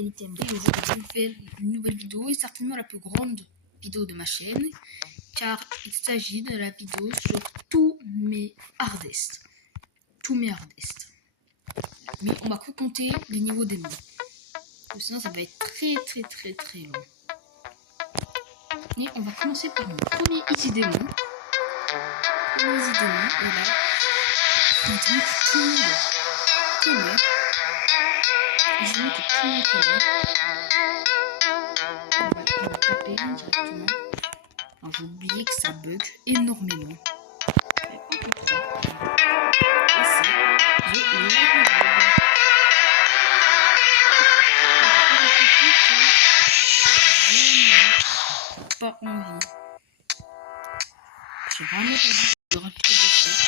LTMD. Aujourd'hui, je vous fais une nouvelle vidéo et certainement la plus grande vidéo de ma chaîne, car il s'agit de la vidéo sur tous mes hardest. Mais on va que compter les niveaux d'ennemis. Sinon, ça va être très long. Et on va commencer par mon premier Easy Démon. Et là, maintenant que tout le monde connaît. Je veux que tout le monde connaît. On va taper directement. Alors, j'ai oublié que ça bug énormément. Et un peu trop. Et c'est The Lightning. Pas envie. J'ai vraiment pas dit de rajouter des choses.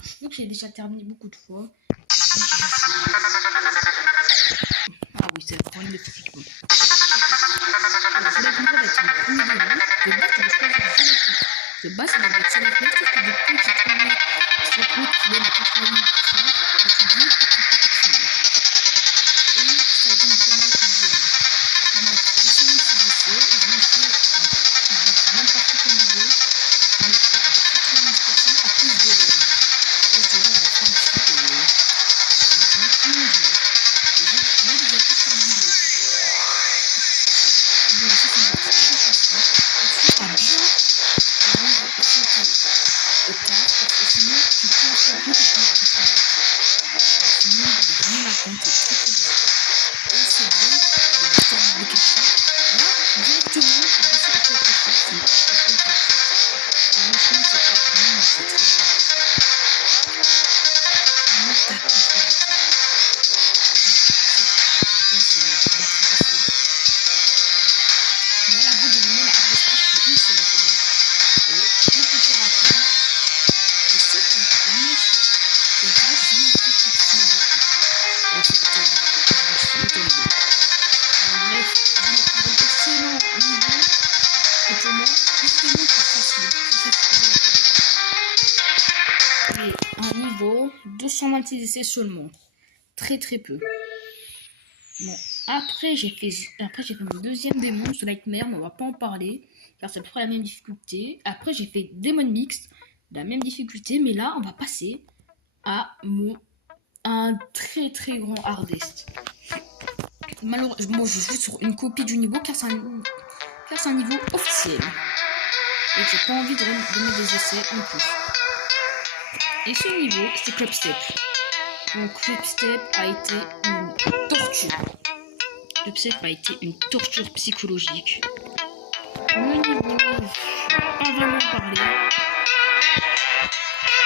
Je sais que j'ai déjà terminé beaucoup de fois. Ah oui, c'est le problème de physique. Bon. Je voulais comprendre avec le premier démon. De base, ça va être sur la fenêtre, parce que depuis que j'ai trouvé cette route qui donne à 80%, je me suis dit, et ça a été une première vidéo. On a essayé de faire ça, je l'ai fait, je n'ai même pas fait comme niveau, je l'ai fait à 90% à cause de l'heure. Et c'est là, on va faire un petit peu de l'heure. On va faire un niveau. Et j'ai déjà fait sur vidéo. Donc, ça, c'est une petite chose facile. Ensuite, à bien, parce que sinon, tu peux faire beaucoup de choses. Sinon, vraiment, la compte est très difficile. Et c'est bon, on va faire une question. Là, directement, on va faire quelque chose. C'est très compliqué. Franchement, c'est apprendre, mais c'est très bien. Vraiment, t'as compris. C'est très facile. Mais là, bout de moment, la hard espace, c'est une seule. Et beaucoup plus rapide. Et c'est que c'est vrai, j'ai jamais fait tout ça. En fait, je me suis étonnée. Bref, je me trouve un excellent niveau. Et pour moi, justement, c'est facile. Et un niveau 226 essais seulement. Très peu. Bon, après j'ai fait mon deuxième démon sur Nightmare, mais on va pas en parler car c'est à peu près la même difficulté. Après j'ai fait Demon Mix, la même difficulté, mais là on va passer à un très grand hardest. Malheureusement, je joue sur une copie du niveau car c'est un niveau officiel et j'ai pas envie de donner des essais en plus. Et ce niveau c'est Clubstep. Donc Clubstep a été une torture. Clubstep a été une torture psychologique. Le niveau, je ne vais pas vraiment parler.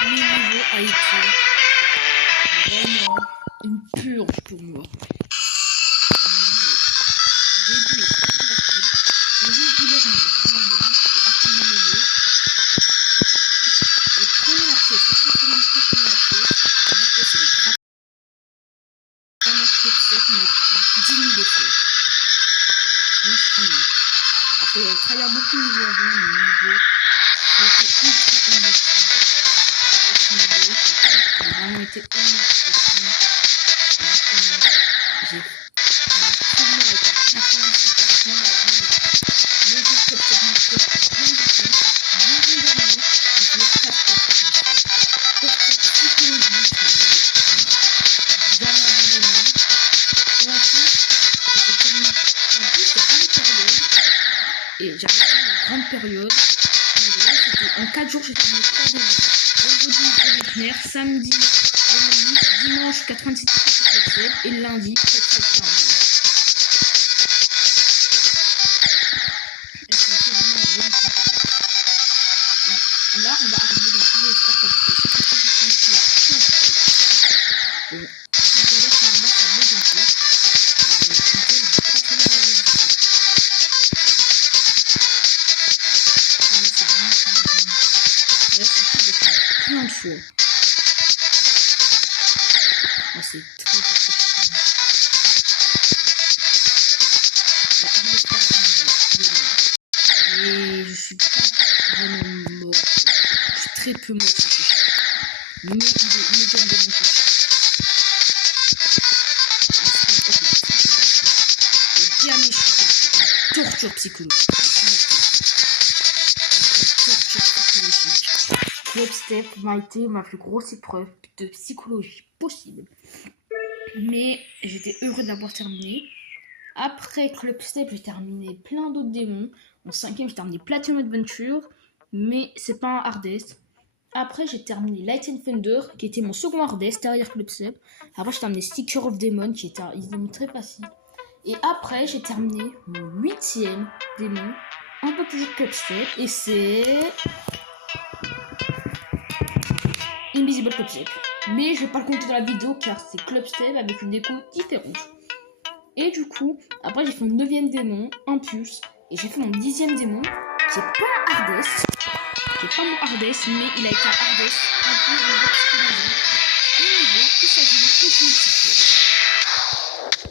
Le niveau a été vraiment une purge pour moi. Le début est très facile. J'ai juste dû dormir, vraiment le lit, j'ai atteint ma mémoire. Et prenez la pièce, surtout prenez la pièce. La pièce, c'est le grave. Vraiment Clubstep m'a pris 10 000 effets. Parce que j'avais travaillé beaucoup de niveaux avant, mais niveau, j'ai été ultra investi. J'ai vraiment été investi. J'ai ma première été 86% la vie. Mais j'ai fait peut-être mon truc à 20%, et je l'ai pas fait. Torture psychologique, jamais abandonné. Et en plus, c'était tellement. En plus, c'est pas une période. Et j'avais fait une grande période. En 4 jours, j'ai terminé 3 démons. Vendredi, Nightmare, samedi, dimanche, 86 et lundi, 7 là, on va arriver dans le espace parce que c'est très difficile. Donc, si vous allez sur la base, ça bouge un peu. Là, c'est fait de faire plein de fois. Ah, c'est très difficile. Et je suis pas vraiment mort. Je suis très peu mort. mais il est médium de mon côté. Le dernier chiffre, une torture psychologique. Clubstep m'a été ma plus grosse épreuve de psychologie possible. Mais j'étais heureux de l'avoir terminé. Après Clubstep, j'ai terminé plein d'autres démons. En 5ème, j'ai terminé Platinum Adventure, mais c'est pas un hardest. Après, j'ai terminé Light and Thunder, qui était mon second hardest derrière Clubstep. Après, j'ai terminé Sticker of Demon, qui était un démon très facile. Et après, j'ai terminé mon 8ème démon, un peu plus de Clubstep, et c'est Invisible Clubstep. Mais je vais pas le compter dans la vidéo car c'est Clubstep avec une déco différente. Et du coup, après j'ai fait mon 9ème démon, Impulse, et j'ai fait mon 10ème démon, qui est pas un hardest. Qui est pas mon hardest, mais il a été un hardest un peu de psychologie. Et niveau, il s'agit de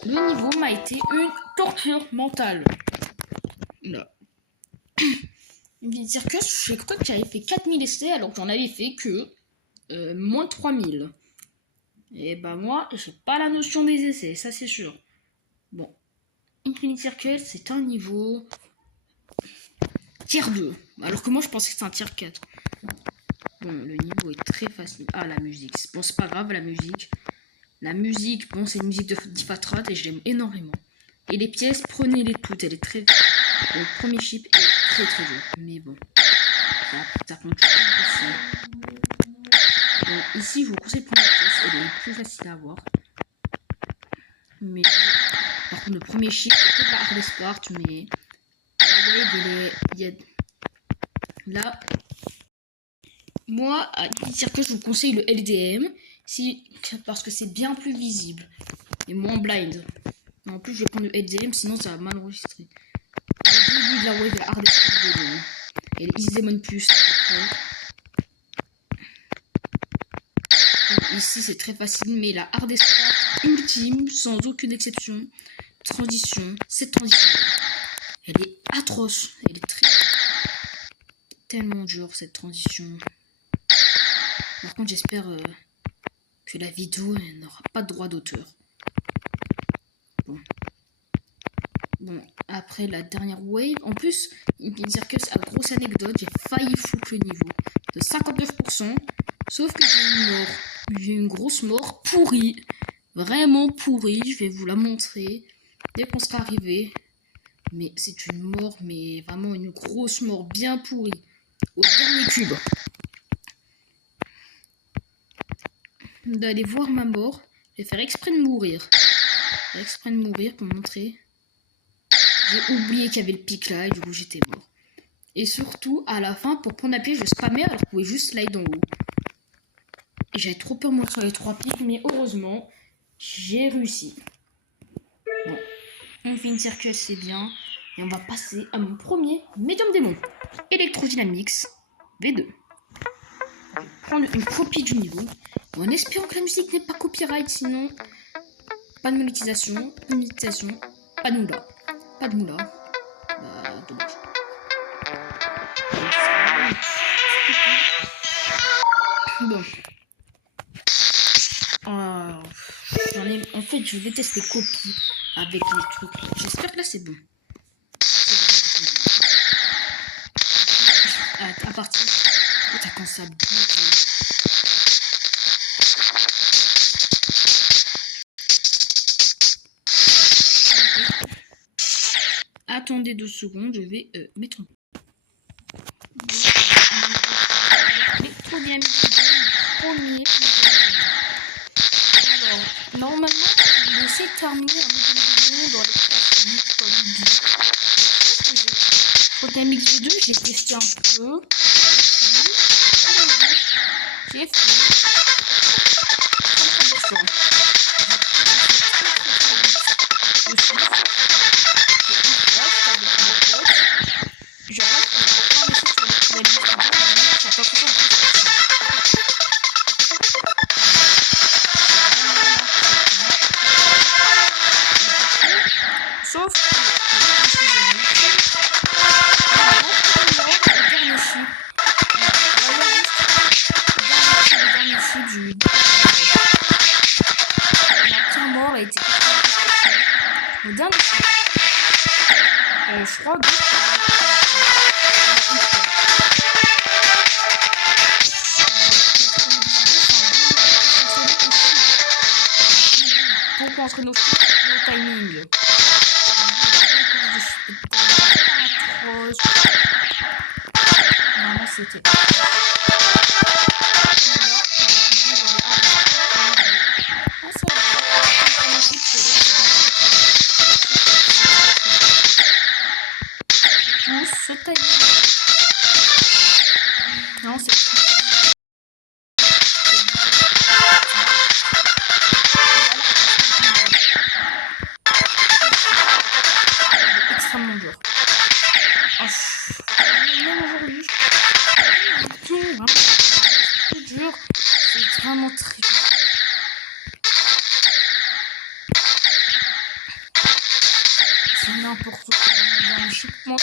le niveau m'a été une torture mentale. Là. Une circus, j'ai cru que j'avais fait 4000 essais alors que j'en avais fait que moins de 3000. Et bah moi, j'ai pas la notion des essais, ça c'est sûr. Bon, Infinite Circle, c'est un niveau tier 2. Alors que moi, je pensais que c'était un tier 4. Bon, le niveau est très facile. Ah, la musique. Bon, c'est pas grave, la musique. La musique, bon, c'est une musique de Difatrat et je l'aime énormément. Et les pièces, prenez-les toutes. Elle est très... Le premier chip est très très dur. Mais bon, ça compte tout facile. Donc, ici, je vous conseille de prendre la pièce. Elle est plus facile à avoir. Mais par contre, le premier chip, c'est peut-être la hardest part, mais la wave, il y a... Là, moi, à dire que je vous conseille le LDM, parce que c'est bien plus visible et moins blind. En plus, je vais prendre le LDM, sinon ça va mal enregistrer. Le début de la wave, la hardest part de l'eau. Et les Easy Demon Plus, après. Donc, ici, c'est très facile, mais la hardest part ultime, sans aucune exception, transition, cette transition, elle est atroce. Elle est tellement dure, cette transition. Par contre, j'espère que la vidéo n'aura pas de droit d'auteur. Bon, après la dernière wave, en plus, il vient dire que c'est la grosse anecdote, j'ai failli foutre le niveau de 59%, sauf que j'ai une grosse mort pourrie, vraiment pourrie, je vais vous la montrer dès qu'on sera arrivé. Mais c'est une mort, mais vraiment une grosse mort bien pourrie, au dernier cube. D'aller voir ma mort, je vais faire exprès de mourir. Exprès de mourir pour montrer. J'ai oublié qu'il y avait le pic là et du coup j'étais mort. Et surtout, à la fin, pour prendre la pièce, je spammais alors que je pouvais juste slide en haut. Et j'avais trop peur de monter sur les 3 pics, mais heureusement, j'ai réussi. Bon, Infinite Circle c'est bien. Et on va passer à mon premier Medium Démon. Electrodynamics V2. Je vais prendre une copie du niveau. En espérant que la musique n'est pas copyright, sinon pas de monétisation, pas de moula. Pas de moula. Bah, dommage. Bon. En fait, je déteste les copies avec les trucs. J'espère que là, c'est bon. À partir... Putain, quand ça bloque... Attendez 2 secondes, je vais mettre un... Electrodynamics premier. Alors, normalement, je vais essayer de terminer un Medium dans les 3 minutes comme dit. Electrodynamics V2, j'ai testé un peu. J'ai fait. Sauf Je crois que pour construire nos choses et au timing. Vraiment, c'était. Ce timing. Non, c'est. Extrêmement dur. Même aujourd'hui, vraiment très dur. C'est vraiment très dur. C'est n'importe quoi. Dans le chipement.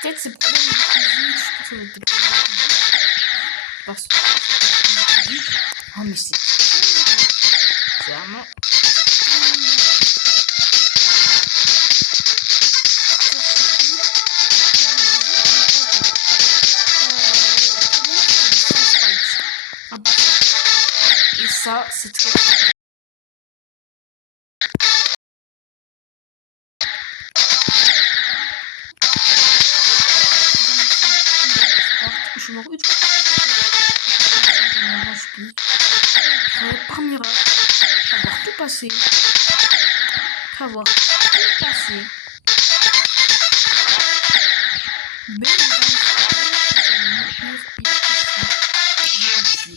Peut-être c'est problème de physique. Je pense que ça va être des problèmes de physique. Parce que c'est physique. Oh, mais c'est vraiment. Et ça, c'est très très. Je me retrouve par miracle, avoir tout passé, avoir tout passé, mais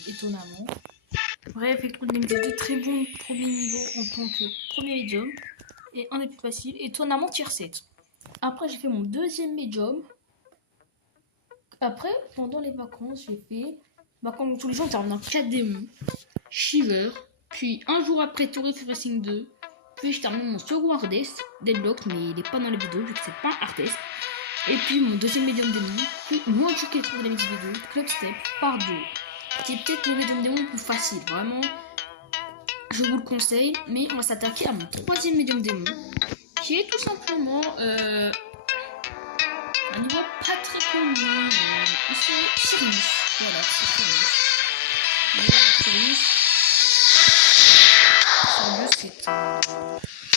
étonnamment. Bref, écoute, des de très bons premiers niveaux en tant que premier médium et un des plus faciles, étonnamment tier 7. Après, j'ai fait mon deuxième médium. Après, pendant les vacances, j'ai fait, comme tous les jours, en 4 démons, Shiver, puis un jour après Tourist Racing 2, puis je termine mon second hardest, Deadlock, mais il n'est pas dans les vidéos vu que c'est pas un hardest. Et puis mon deuxième médium démon, puis moi je qui trouve dans les vidéos, Club Step par 2, qui est peut-être le médium démon le plus facile, vraiment. Je vous le conseille, mais on va s'attaquer à mon troisième médium démon, qui est tout simplement un niveau pas très connu, c'est Sirius. Voilà, c'est Sirius. Sirius, c'est un.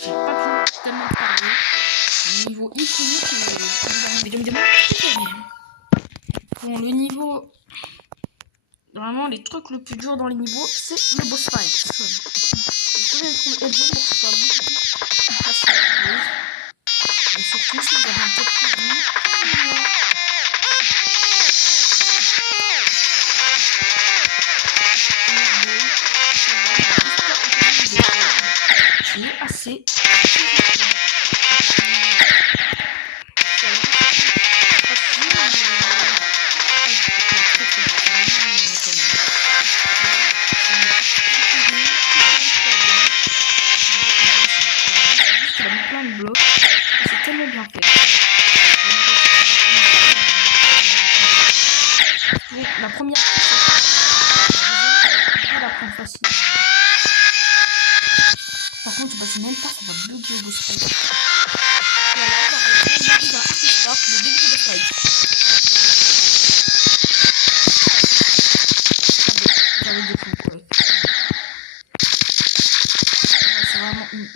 J'ai pas pu tellement parler. Niveau iconique, le médium démon. Bon, le niveau. Vraiment, les trucs le plus dur dans les niveaux, c'est le boss fight. Vous pouvez trouver Edge pour que ce soit beaucoup plus facile. Et surtout, si vous avez un top perdu, qui est assez. C'est tellement bien fait. Donc, la première c'est la prendre facile. Par contre, je ne sais même pas, ça va bloquer au boss fight. Voilà, on va retrouver dans Arctic Start, le début du boss fight. J'avais des coups, quoi. C'est vraiment une.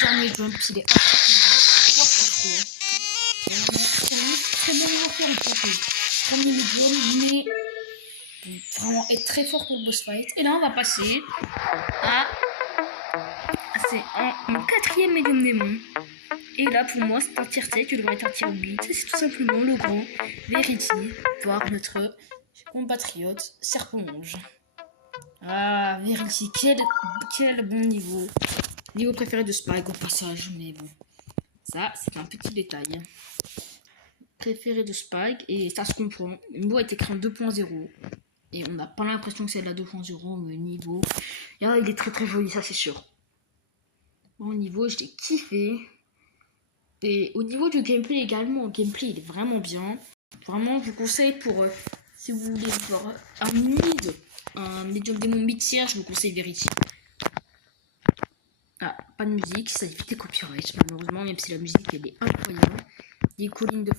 Dernier jump, il est médium, mais vraiment être très fort pour le boss fight. Et là, on va passer à... C'est mon 4e médium démon. Et là, pour moi, c'est un tier 7 qui devrait être un tier 8. C'est tout simplement le grand Verity, voire notre compatriote Serpent-Mange. Ah, Verity, quel bon niveau. Niveau préféré de Spike au passage, mais bon. Ça, c'est un petit détail. Préféré de Spike, et ça se comprend. Le niveau a été créé en 2.0. Et on n'a pas l'impression que c'est de la 2.0, mais niveau... Et là, il est très très joli, ça c'est sûr. Au niveau, je l'ai kiffé. Et au niveau du gameplay également, le gameplay il est vraiment bien. Vraiment, je vous conseille pour, si vous voulez voir un médium démon mid-tier, je vous conseille Verity. Ah, pas de musique, ça évite les copyrights malheureusement, même si la musique elle est incroyable. Des collines de